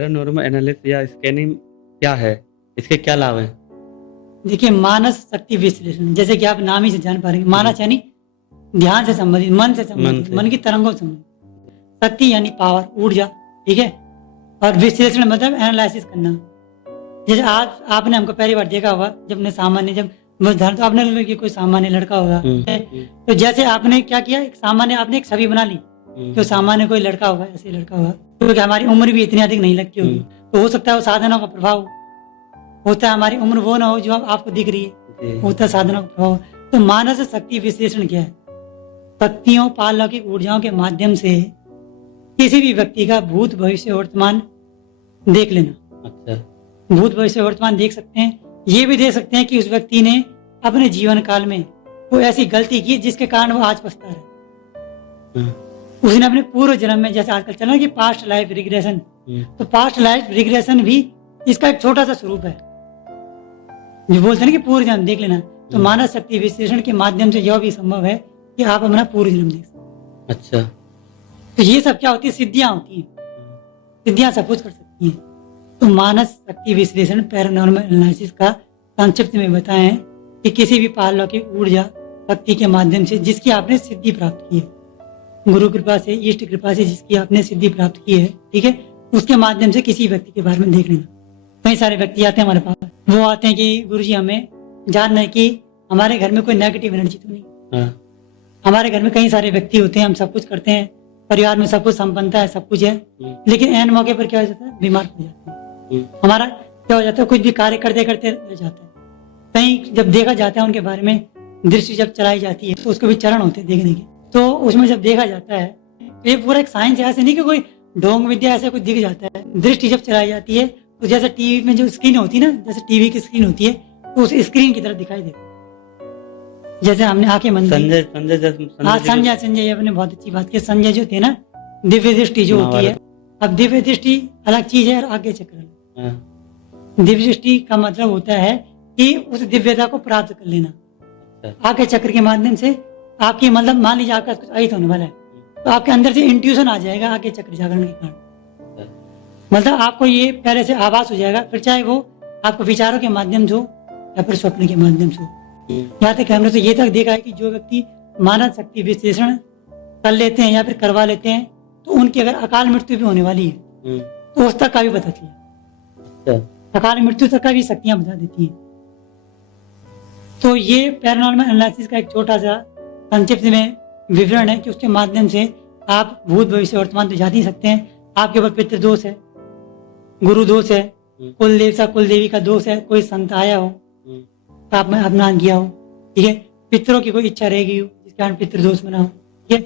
Paranormal analysis या scanning क्या है? इसके क्या लाभ हैं? देखिए, मानस शक्ति विश्लेषण, जैसे कि आप नाम ही से जान पा रहे हैं, मानस यानी ध्यान से संबंधित, मन से संबंधित, मन की तरंगों से संबंधित, शक्ति यानी पावर, ऊर्जा, ठीक है। और विश्लेषण मतलब एनालिसिस करना। जैसे आज आपने हमको पहली बार देखा होगा, जब ने सामान्य जब ध्यान, तो आपने लगा कि कोई सामान्य लड़का होगा, तो जैसे आपने क्या किया, एक सामान्य आपने एक छवि बना ली, तो सामान्य कोई लड़का होगा, ऐसे लड़का होगा, क्योंकि हमारी उम्र भी इतनी अधिक नहीं लगती होगी, तो हो सकता है वो साधनों का प्रभाव होता है, हमारी उम्र वो ना हो जो आपको दिख रही है, होता है साधनों का प्रभाव। तो मानस शक्ति विश्लेषण क्या है? शक्तियों, पारलौकिक ऊर्जाओं के माध्यम से किसी भी व्यक्ति का भूत, भविष्य, वर्तमान देख लेना। अच्छा, भूत, भविष्य, वर्तमान देख सकते हैं। ये भी देख सकते हैं कि उस व्यक्ति ने अपने जीवन काल में कोई ऐसी गलती की जिसके कारण वो आज पछता रहा है। उसने अपने पूर्व जन्म में, जैसे आजकल चल रहा है कि पास्ट लाइफ रिग्रेशन, तो पास्ट लाइफ रिग्रेशन भी इसका एक छोटा सा स्वरूप है, जो बोलते हैं कि पूर्व जन्म देख लेना। तो मानस शक्ति विश्लेषण के माध्यम से यह भी संभव है कि आप अपना पूर्व जन्म देख सकते। अच्छा, तो ये सब क्या होती है? सिद्धियां होती हैं, सिद्धियां सब कुछ कर सकती हैं। तो मानस शक्ति विश्लेषण पैरानॉर्मल एनालिसिस का संक्षिप्त में बताएं हैं कि किसी भी पारलौकिक ऊर्जा शक्ति के माध्यम से जिसकी आपने सिद्धि प्राप्त की है, गुरु कृपा से, इष्ट कृपा से जिसकी आपने सिद्धि प्राप्त की है, ठीक है, उसके माध्यम से किसी व्यक्ति के बारे में देख लेना। कई सारे व्यक्ति आते हैं हमारे पास, वो आते हैं कि गुरुजी हमें जानना है कि हमारे घर में कोई नेगेटिव एनर्जी तो नहीं। हमारे घर में कई सारे व्यक्ति होते हैं, हम सब कुछ करते हैं, परिवार में सब कुछ संपन्नता है, सब कुछ है, लेकिन ऐन मौके पर क्या हो जाता है? बीमार हो जाते हैं। हमारा क्या हो जाता है? कुछ भी कार्य करते करते रह जाता है। कहीं जब देखा जाता है उनके बारे में, दृष्टि जब चलाई जाती है तो उसको भी चरण होते हैं देखने के, तो उसमें जब देखा जाता है, ये पूरा एक साइंस है, ऐसे नहीं कि कोई ढोंग विद्या ऐसे कुछ दिख जाता है। दृष्टि जब चलाई जाती है तो जैसे टीवी में जो स्क्रीन होती है ना, जैसे टीवी की स्क्रीन होती है, तो उस स्क्रीन की तरफ दिखाई देती है। जैसे हमने आंखें बंद की, हाँ संजय आपने बहुत अच्छी बात की। संजय जो थे ना, दिव्य दृष्टि जो होती है, अब दिव्य दृष्टि अलग चीज है और आगे चक्र। दिव्य दृष्टि का मतलब होता है कि उस दिव्यता को प्राप्त कर लेना। आगे चक्र के माध्यम से आपकी, मतलब मान लीजिए आपका कुछ अहित होने वाला है, तो आपके अंदर से इंट्यूशन आ जाएगा आगे चक्र जागरण के कारण। मतलब आपको ये पहले से आभास हो जाएगा, फिर चाहे वो आपको विचारों के माध्यम से हो या फिर स्वप्न के माध्यम से हो। यहाँ तक हमने तो ये तक देखा है कि जो व्यक्ति मानस शक्ति विश्लेषण कर लेते हैं या फिर करवा लेते हैं, तो उनकी अगर अकाल मृत्यु भी होने वाली है तो उस तक का भी पता चले। अकाल मृत्यु तक का भी शक्तियां बता देती हैं। तो ये पैरानॉर्मल एनालिसिस का एक छोटा सा संक्षिप्त में विवरण है कि उसके माध्यम से आप भूत, भविष्य, वर्तमान तो जान ही सकते हैं। आपके ऊपर पितृ दोष है, गुरु दोष है, कुल देवता कुल देवी का दोष है, कोई संत आया हो, पाप में अपमान किया हो, ठीक है, पितरों की कोई इच्छा रह गई हो जिसके कारण पितृ दोष बना हो, ठीक है,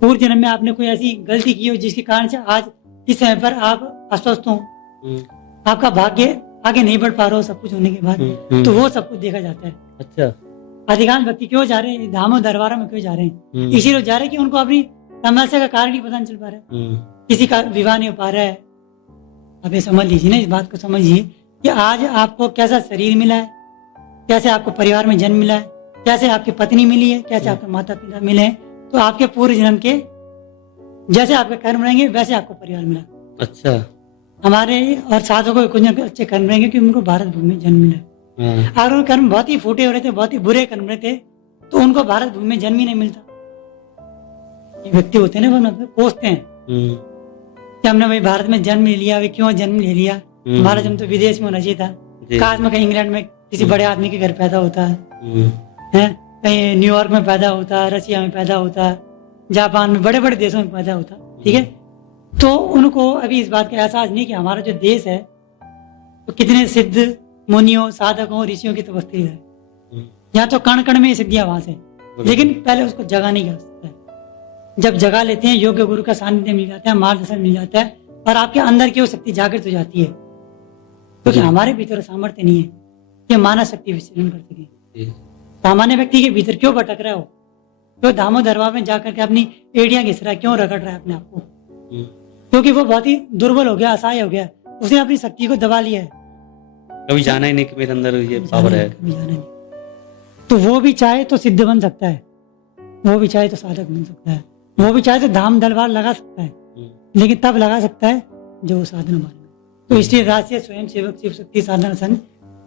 पूर्व जन्म में आपने कोई ऐसी गलती की हो जिसके कारण से आज इस समय पर आप अस्वस्थ हो, आपका भाग्य आगे नहीं बढ़ पा रहा हो सब कुछ होने के बाद, तो वो सब कुछ देखा जाता है। अच्छा, अधिकांश व्यक्ति क्यों जा रहे हैं धामों दरबारों में? क्यों जा रहे हैं? इसीलिए जा रहे हैं कि उनको अपनी समस्या का कारण ही पता नहीं चल पा रहा है, किसी का विवाह नहीं हो पा रहा है। अब ये समझ लीजिए ना, इस बात को समझिए कि आज आपको कैसा शरीर मिला है, कैसे आपको परिवार में जन्म मिला है, कैसे आपकी पत्नी मिली है, कैसे आपके माता पिता मिले हैं, तो आपके पूर्व जन्म के जैसे आपके कर्म रहेंगे वैसे आपको परिवार मिला। अच्छा, हमारे और साधकों को कुछ अच्छे कर्म रहेंगे कि उनको भारत भूमि में जन्म मिला है। अगर उनके कर्म बहुत ही फूटे हो रहे थे, बहुत ही बुरे कर्म रहे थे, तो उनको भारत भूमि में जन्म ही नहीं मिलता। ये व्यक्ति होते हैं ना, वो कोसते हैं कि हमने भाई भारत में जन्म ले लिया, वे क्यों जन्म ले लिया, हमारा जन्म तो विदेश में होना चाहिए था, काश में कहीं इंग्लैंड में किसी बड़े आदमी के घर पैदा होता है, कहीं न्यूयॉर्क में पैदा होता, रशिया में पैदा होता, जापान में, बड़े बड़े देशों में पैदा होता, ठीक है। तो उनको अभी इस बात का एहसास नहीं कि हमारा जो देश है तो कितने सिद्ध मुनियों, साधकों, ऋषियों की तपस्या है, यहाँ तो कण कण में सिद्धियां वास है, लेकिन पहले उसको जगा नहीं जा सकता है। जब जगा लेते हैं, योग्य गुरु का सानिध्य मिल जाता है, मार्गदर्शन मिल जाता है, और आपके अंदर की वो शक्ति जागृत हो जाती है, क्योंकि हमारे भीतर सामर्थ्य नहीं है कि मानस शक्ति विश्लेषण कर सके। सामान्य व्यक्ति के भीतर क्यों भटक रहा हो, क्यों धामों दरबार में जाकर के अपनी एड़ियां घिस रहा है, क्यों रगड़ रहा है अपने आप को? क्योंकि वो बहुत ही दुर्बल हो गया, असहाय हो गया, उसने अपनी शक्ति को दबा लिया है। कभी जाना ही नहीं कि मेरे अंदर ये पावर है, कभी जाना नहीं। तो वो भी चाहे तो सिद्ध बन सकता है, वो भी चाहे तो साधक बन सकता है, वो भी चाहे तो धाम दरबार लगा सकता है, लेकिन तब लगा सकता है जो साधना मार्ग तो इसलिए राष्ट्रीय स्वयंसेवक शिव शक्ति साधना संघ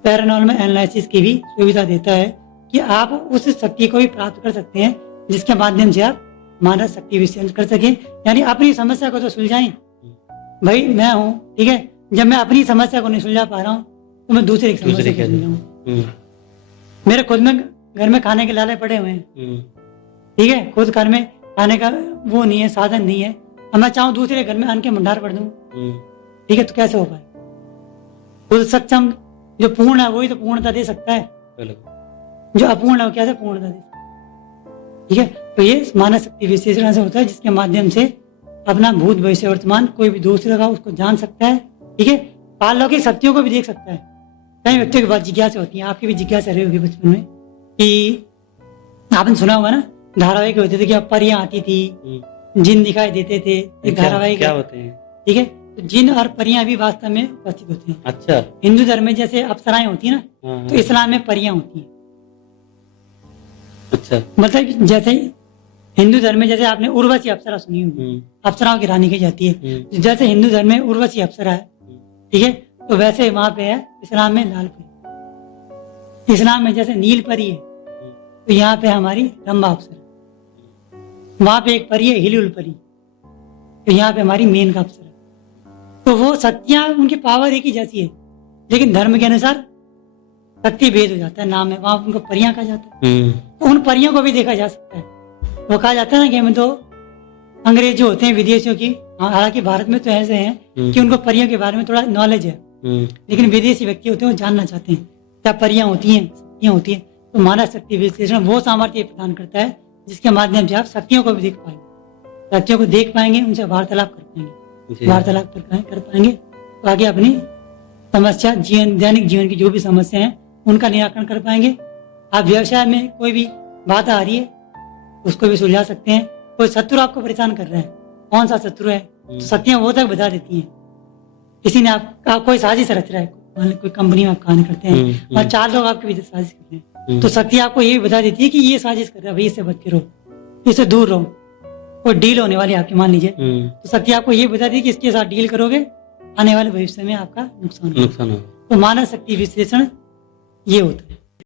पैरानॉर्मल एनालिसिस की भी सुविधा देता है कि आप उस शक्ति को भी प्राप्त कर सकते हैं जिसके माध्यम से आप मानव शक्ति विश्लेषण कर सकें, यानी अपनी समस्या को तो सुलझाएं। भाई मैं हूँ, ठीक है, जब मैं अपनी समस्या को नहीं सुलझा पा रहा हूँ तो मैं दूसरे की समस्या को सुलझाऊं। मेरे खुद में घर में खाने के लाले पड़े हुए हैं, ठीक है, खुद घर में खाने का वो नहीं है, साधन नहीं है, अब मैं चाहूँ दूसरे घर में अन्न के भंडार पड़ दूं, ठीक है, तो कैसे हो पाए? खुद सक्षम जो पूर्ण है वही तो पूर्णता दे सकता है, जो अपूर्ण है वो कैसे पूर्णता दे सकता है? ठीक है, तो ये मानव शक्ति विश्लेषण से होता है जिसके माध्यम से अपना भूत भविष्य वर्तमान कोई भी दूसरे का उसको जान सकता है, ठीक है, पारलौकिक शक्तियों को भी देख सकता है। कई व्यक्तियों के पास जिज्ञासा होती है, आपकी भी जिज्ञासा रही होगी बचपन में कि आपने सुना होगा ना, धारावाहिक होते थे कि अब परियां आती थी, जिन दिखाई देते थे, एक धारावाहिक क्या होते हैं? ठीक है, तो जिन और परियां भी वास्तव में उपस्थित होती हैं। अच्छा, हिंदू धर्म में जैसे अप्सराएं होती है ना, हाँ, तो इस्लाम में परियां होती हैं। अच्छा, मतलब जैसे हिंदू धर्म में जैसे आपने उर्वशी अप्सरा सुनी होगी, अप्सराओं की रानी कही जाती है, जैसे हिंदू धर्म में उर्वशी अप्सरा है, ठीक है, तो वैसे वहां पे है इस्लाम में लाल परी। इस्लाम में जैसे नील परी है तो यहाँ पे हमारी रंभा अप्सरा, वहां पे एक परी है हिलुल परी, तो यहाँ पे हमारी मेनका अप्सरा। तो वो शक्तियां उनकी पावर एक ही जैसी है, लेकिन धर्म के अनुसार शक्ति भेद हो जाता है, नाम है, वहां उनको परियां कहा जाता है। तो उन परियों को भी देखा जा सकता है। वो कहा जाता है ना कि हमें तो अंग्रेज जो होते हैं विदेशियों की, हालांकि भारत में तो ऐसे हैं कि उनको परियों के बारे में थोड़ा नॉलेज है, लेकिन विदेशी व्यक्ति होते हैं वो जानना चाहते हैं क्या परियां होती हैं, शक्तियां होती हैं। तो मानव शक्ति विश्लेषण वो सामर्थ्य प्रदान करता है जिसके माध्यम से आप शक्तियों को भी देख पाएंगे, शक्तियों को देख पाएंगे, उनसे वार्तालाप कर पाएंगे, वार्तालाप कर पाएंगे तो आगे अपनी समस्या दैनिक जीवन की जो भी समस्या है उनका निराकरण कर पाएंगे। आप व्यवसाय में कोई भी बाधा आ रही है उसको भी सुलझा सकते हैं। कोई शत्रु आपको परेशान कर रहा है, कौन सा शत्रु है, तो शक्तियां वो तक बता देती हैं। किसी ने आप कोई साजिश रच रहा है, कोई कंपनी में आप काम करते हैं और 4 लोग आपके पीछे साजिश कर रहे हैं, तो शक्ति आपको ये भी बता देती है कि ये साजिश कर रहा है, भाई इससे बच के रहो, इससे दूर रहो, कोई डील होने वाली आपकी मान लीजिए, तो शक्ति आपको ये बता दी कि इसके साथ डील करोगे आने वाले भविष्य में आपका नुकसान होगा। तो मानव शक्ति विश्लेषण ये होता है।